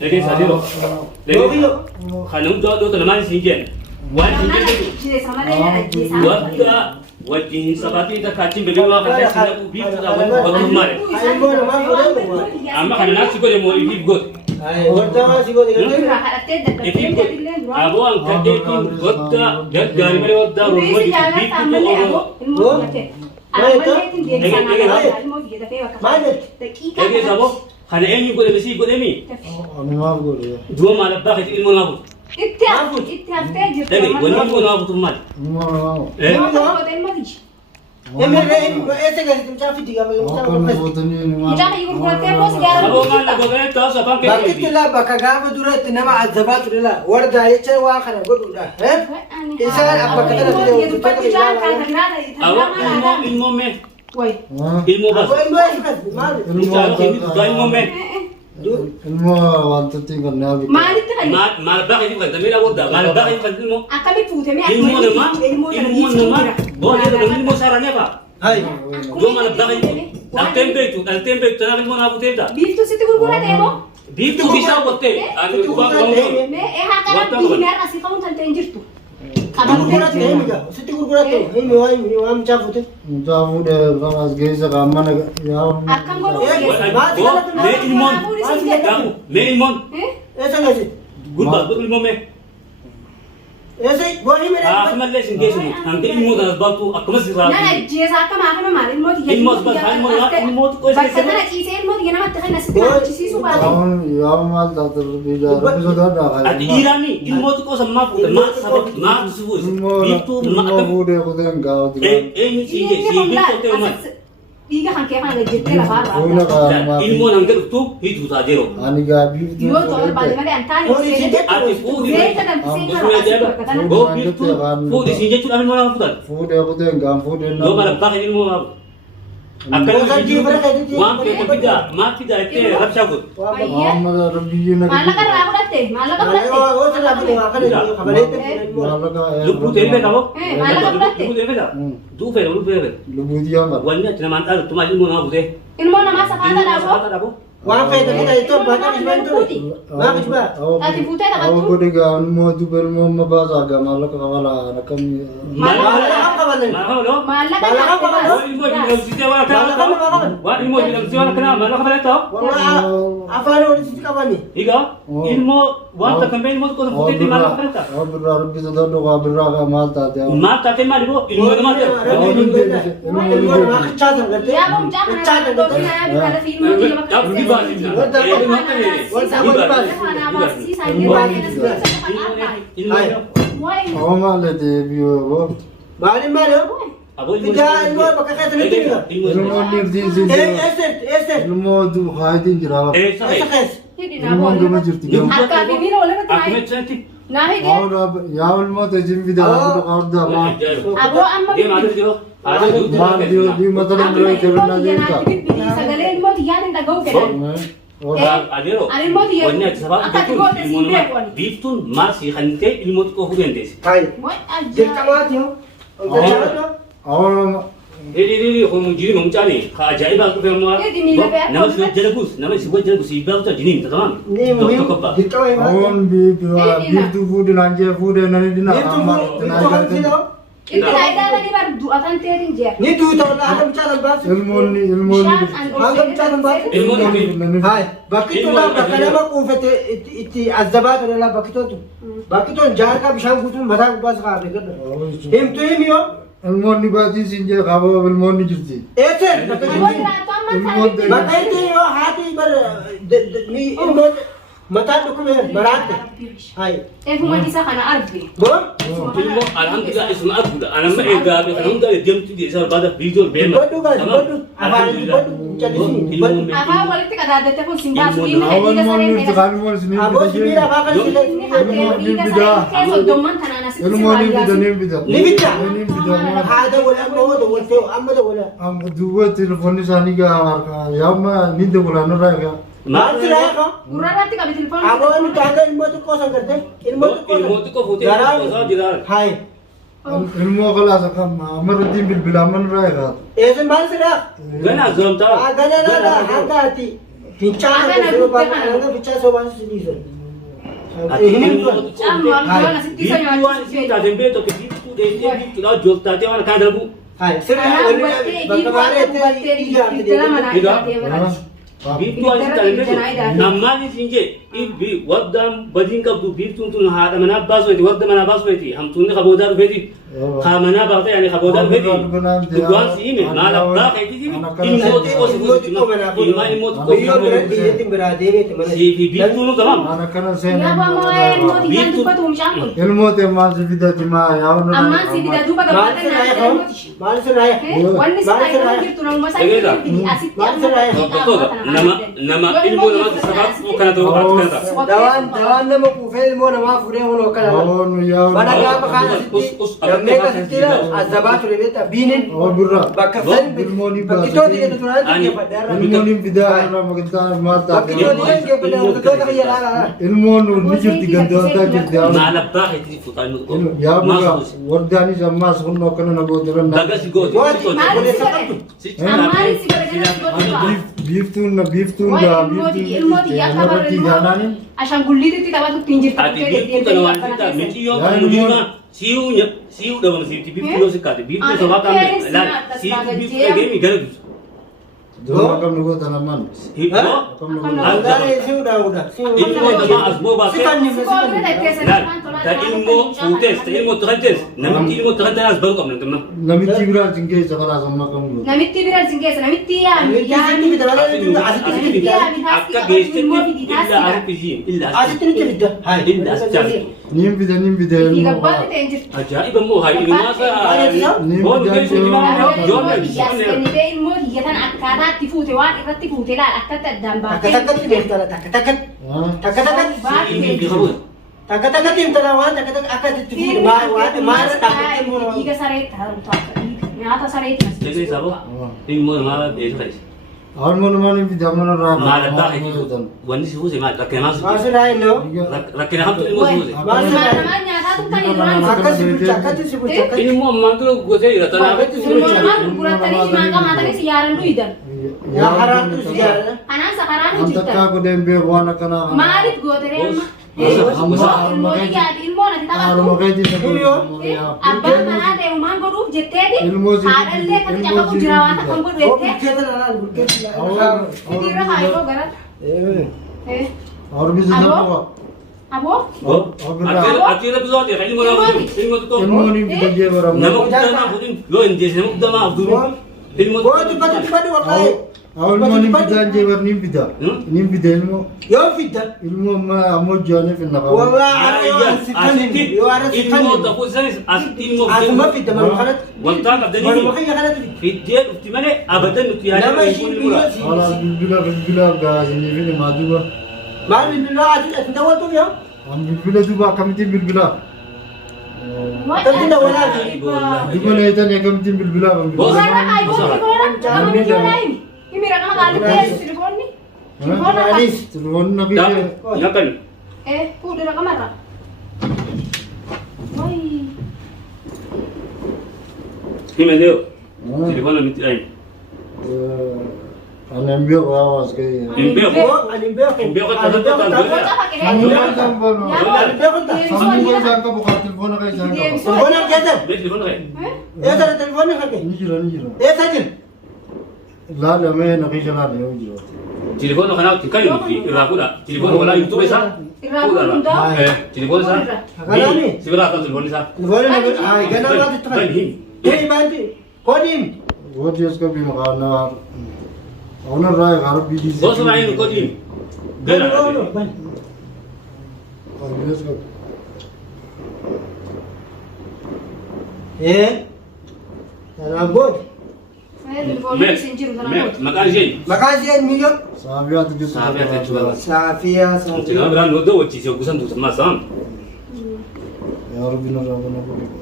لكن ساديرو لكن خلهم دو تلمان سنجن وان سنجن ودا ودين سباتي تكاتين بلوا خلنا سنجن بيف تداول بطل مال أما خلنا ناس يقول يمو يبيف قط يبيف قط أبو أن كتير ودا جد جاري ملي ودا رومو يبيف قط لكن سبوا خلنا أين يقول بس يقول أمي دوا مال باخت إلمو نابو لكن وني يقول نابو تمال ilmo wanti करने अभी माल बाकी नहीं करता मेरा वो दा माल बाकी नहीं करता ilmo nama boleh dengan ilmu sarannya pak hai dua maal baaki al tempe itu tanah ilmu nabu temda beef tu situ gurgura demo beef tu bisa botte aku bukan kamu me hakana dinner asih kamu tante injirtu gurgura tuh ini enggak situ gurgura tuh ini wam cabut जाऊँ दे बस गए से काम में जाऊँ akan gua me ilmon me ilmon ऐसा कैसे gurba ilmu me ऐसे गोली में aku malah singkir sini nanti ilmu dah batu aku masih ragu nah jasa akan makan mal ilmu dia ilmu sebab ilmu tu kau basta na kisi ilmu dia nama tekan nasi kisi suka जाऊँ माल जाते बिजा रबी सदा dah ada irani ilmu tu kau sama pun mak sabab mak subuh itu mak bude kuda enggak ini sih itu teman Iga kan kayak mana jadi lah barang. कोई ना काम ilmu yang itu itu saja loh आने का भी Yo soal balik mana antara ati fu di fu di sini cuma ilmu yang putar food है कुदा enggak food है lo malah pakai ilmu akan wang ke ketiga mak tidak itu rap cabut हम रबी जी ने malah kan ragu date, malah kan date. वो चला भी आकर खबर है माल का lu putih ini kamu malah kan date. lu putih ini du fer लुबू दिया मत wannya cuma mantar cuma ilmu yang putih Ilmu nama sakata dah bo. वहां पे तो kita itu banyak isman tuh वहां कुछ बात Tadi putih tak अब tu. को देगा मो तू पर मो मबाज आगा माल का वाला रकम malah apa kabar malah lo Malah kan oh ilmu yang sisi awak kenapa wah ilmu yang sisi awak kenapa malah kabar itu apa lo di situ kabar nih iga ilmu wang tak kembali ilmu kau putih di malah kabar itu अब रबी सदा तो काबिल रहा माल ताते mak tak kembali bu ilmu yang mana ilmu mak kecatan ngerti Ya bom jangan ada tu saya ada film dia tak makan. di bawah ini ini mana ni अब माल लेते भी वो मालूम मालूम Abo tidak ilmu pakai kata itu juga ilmu निर्दी से este ilmu तू खाई दिन जरा esa kes ilmu तो मैं जुर्ती हूँ Akka bibir oleh aku kan. mencantik Nahi dia. और अब यार ilmu तो जिम भी दाल तो काट दा माँ Abo amma dia ada dia ada माँ दियो दियो मतलब मेरे केवल ना जेब का Sagale ilmu dia yang dah gau kan. ada lo Ilmu dia. wannya sebab Akan itu gua dah ilmu simple nama pun. bitun masih hante ilmu ko hugendes hai Moi dia aja. kamu hati ho और ini ngomong jiri ngomong cani ka ajaib aku film nama sudah jelagus nama sudah jelagus ibaw tu jinim teman ini dokter kapa dia kamu और भी तू फूड लांचे फूड है नहीं दिन itu itu Itu naik dah tadi baru dua kan tering je. ini tuh tahun ada bicara bahas ilmu ada bicara bahas ilmu ini hai begitu lah kenapa kufet itu azabat adalah begitu tuh begitu jar ka bisham kutum badak bas ka beker him tu him yo ilmu ni baati sinje khabo ilmu ni jirti ete begitu yo hati bar ni ilmu mata dokumen barat hai Cuma kisah karena arbi. bon ilmu alhamdulillah isma aku dah anak mak ega alhamdulillah dia tu dia sar pada video bema bodu kan bodu apa bodu jadi sini bodu Apa boleh tidak ada telepon simbas ini awal dia mon sering ni tekali mon sini abo sibira apa kan sila ini ada kayak doman tanah nasi. ilmu ni bida ni bida Libida? ni bida hada wala amma wala wala amma wala am dua telefon ni sani ga ya ma ni de bola no raga Maaf sila ka Murah nanti kami telepon. abo ni tangga ilmu tu kosan karte ilmu ilmu tu ko putih ko jidar hai ilmu kala sakam amar din bil bilaman raga ऐसे मान से रख gana zom ta अगर ना हंगा आती Fincaan akkasuma baay'ee fincaan sobaan siniisan. Biiftuun si taatee beektu biiftuu dheedhee biiftuudha jooltaatee waan akka darbu. Bakka baay'ee Biiftuu asi taatee beektu nammaan isin jee ibbi waddaan badiin qabdu biiftuun tun haadha manaa baasuuti wadda manaa baasuuti hamtuunni kaboodaa dhufeeti. Kamanaa baatee ani kaboodaa dhufeeti. Dhugaan si hime maal abbaa keetiiti immoo xiqqoo si fuuti ilmaa immoo xiqqoo si biiftuun nu tamam. Ilmoo ta'e maal si fidati maa yaa'u nu. Ammaan si fida duuba gabaatan maal sirraa wanni sirraa jirtu nama nama ilmoo namaatti sabaaf kana ta'uu kana dawaan nama kuufee ilmoo namaa fuudhee huloo kana mana gaafa kaasatti damee kasitti azabaa ture beektaa biinin bakka san bakkitooti jedhu turaan xiyyeeffadheerra ilmoon fidaa irraa maqtaa maal taate bakkitooti kan xiyyeeffadhe hordoftoota kiyya laala ilmoon ni jirti gandootaa jirti maal abbaa keetii fuutaan yaa buga wardaanis ammaas hunnoo akkana na gootiran bagasi gooti biiftuun gaa biiftuun jaanaanin ashangulliititti taphatutti hin jirtu. ati biiftuu kana waan sitaa miti yoo kan mudima sii'uu dhabama siifti biiftuu yoo sikkaate biiftuu sabaa kan laal sii'uu biiftuu dhageemi gara duusa. Dua kam nugo tanaman. Hibbo ilmoo namaa as boo baasee ta ilmoo fuutees ta ilmoo tuqantees namitti ilmoo tuqanteen as baruu qabna namna. Namitti biraa jingeessa karaa sammaa kam nugo. Namitti biraa jingeessa namitti akka geessetti illa arpisiin illa as Nim bida ajaa'iba immoo haa ilmaasa boonu geessu ilmoo hiyyatan akkaataatti fuute waan irratti fuute laal akkatti addaan baatee takka timtala waan takka akkatti fuute maal dhiiga sareetti nyaata sareetti Jadi siapa? Ilmu nama itu guys. Orang mana ni bida mana rah. Malah dah itu. Wani sih sih mak rakyat masuk. Masuk lain lo. Rakyat apa ilmu sih? Mana satu kan ilmu Cakap sibuk cakap. Ilmu mantul gue sih rata nama. ilmu bulan tadi mangga matanya siaran dulu idan. Ya haram tu sejarah. Anak sekarang Antak juta. aku dembe wana kana. Marit gue terima. Ilmu nanti tak Aru makai di Abang mana ada yang mangga dulu jadi. Ada leh kan cakap jerawat kamu Oh, duit. bukit lah, bukit lah. Ini rah ayo garat. Aru bisa apa? Abo? Oh, akhirnya betul ya. Ilmu nama ilmu itu. Ilmu ni bida je barang. Nama kita nama pun lo indes nama kita mah Abdul. Ilmu. Oh, cepat wakai. Awal ilmu ni bida je bar ni bida. Ni bida ilmu. Yo fitan. Ilmu ma amo jane fi nakal. Wala ada sitan. Yo ada sitan. ilmu tak usah ilmu. Asma fitan baru khalat. Waktu ada Baru ni. makai khalat. Video di mana abadan mutiara. Nama isim Ala bila gas ni ni madu ba. Mal bila ada tahu tu ya. Am bila tu ba kamiti bila. Tapi dah wala. Duba na ita ni kamiti bila. Bos. Sekarang ayo sekarang jangan mikir lain. Ini mereka kali tes telepon ni. Telepon apa? Telefon na bi. Dah, ngapain? Udah nak kamera. Woi. Ini dia. Telepon nak minta lain. Anambia ko awas kay. Imbeo. Oh, alimbe ko. Imbeo ka tatat tatat. Bocah pakai Kamu handphone. kan bono. Alimbe ko ta. Kamu kan sangka buka telepon na kay sangka. Telefon ang kaya. Beli telepon lain. Ada telefon ni kaya. Ni jiro. Saja. La la me na kay jala ni jiro. Telepon kana tikai ni iraku dah. Telepon wala YouTube sah. Iraku dah. Telepon sah. Kalau ni. Seberapa telepon sah? Telefon ni ay ganang lang ito. Eh, banti. Kodim. वो चीज का भी मकान ओनर रहा है घर बीडी से Bos lain kau di. Gana. और इसका Rambut. Telepon ni senjir sana. Makan sih. Makasih million. साबिया तो Sahabat saya juga. Safia, Jangan berani nuduh, cicil kusan tu sama sam. यार बिना रावण को